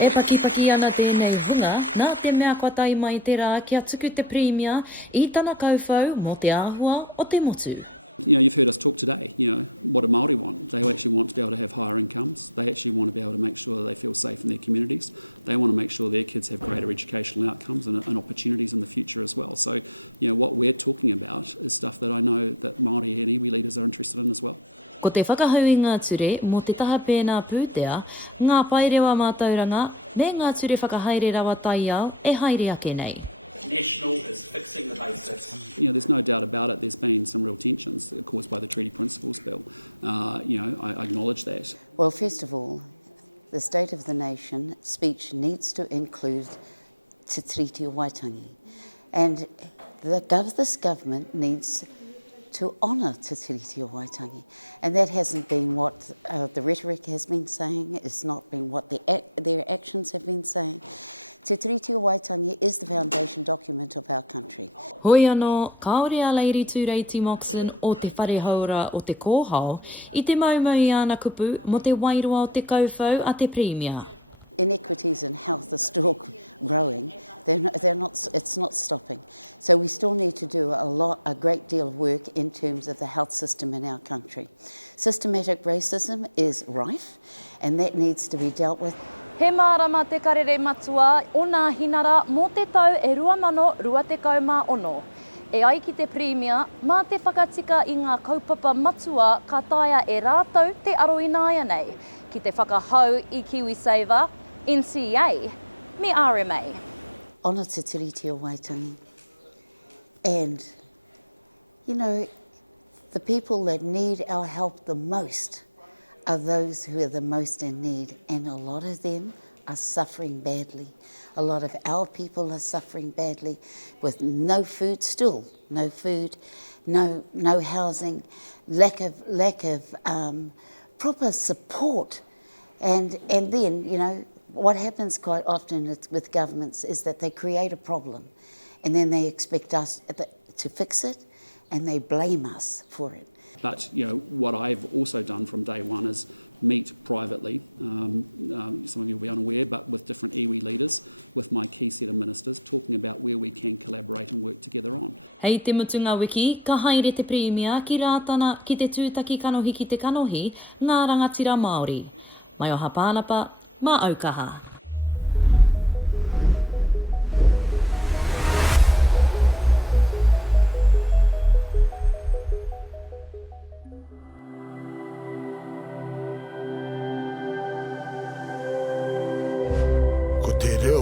E paki ana tēnei hunga, nā te mea katai mai te rā kia tuku te premia I tana kauwhau mo te āhua o te motu. You know, you've heard us talk today, you know, what do Māori want? They actually want to be able to have higher incomes. They actually want to be able to make sure that they feel safe in their communities. They want to make sure their kids have greater educational outcomes and opportunities in the future as well. So, you know, what we're talking about is stuff that I know that Māori and iwi leaders are interested in as well. Ko te whakahau I ngā ture, mo te taha pēnā pūtea, ngā paerewa mātauranga, me ngā ture whakahaere rawa tai au, e haere ake nei. National is fixing the basics. You know, there's no doubt about it. There's been some real tensions caused by the Treaty Principles Bill. You know, I acknowledge that. Well, first of all, the State of the Nation speech needs to include Te Tiriti Waitangi. And this government needs to honour Te Tiriti Waitangi. And that hasn't been what the rhetoric has been saying. It's not been what their actions have been saying. Te Tiriti Waitangi is the foundation document of our country. Hoi anō, kaore a Lady Tureiti Moxon o te whare haura o te kōhao, I te maumau I ana kupu mo te wairoa o te kauwhau a te premia. Inequities in health are still growing. It's not stopping. So we still need to do a great deal of work in terms of the health system in our country. Systematic racism is rife, and that needs to be dealt with. He mārama te karere matua o nā hinara mō te tau e 2026. E ai ki te premia, mā te whakatika I ngā kaupapa matua ka taia e rātou te aroinaia nei, ki te whakahau I KiwiSaver, NCEA, me RMA. Honour Te Tiriti o Waitangi. And, you know, the people that need our help the most are those who are the most in need, and a lot of them are suffering badly. A lot of our people are suffering badly with no food, still no food, no housing, lack of proper support, and then, you know, what happens quite often with governments is that they create a problem, and then they expect us to fix it, and they blame us for it. But, you know, what I've also done from day one is meet privately, some of you will be unaware, but with different iwi leaders, with my key set of ministers, talking about where we can collaborate and work together on. Hei te mutunga wiki, ka haere te premia ki rātana ki te tūtaki kanohi ki te kanohi, ngā rangatira Māori. Maioha Panapa, mā Aukaha. Ko te reo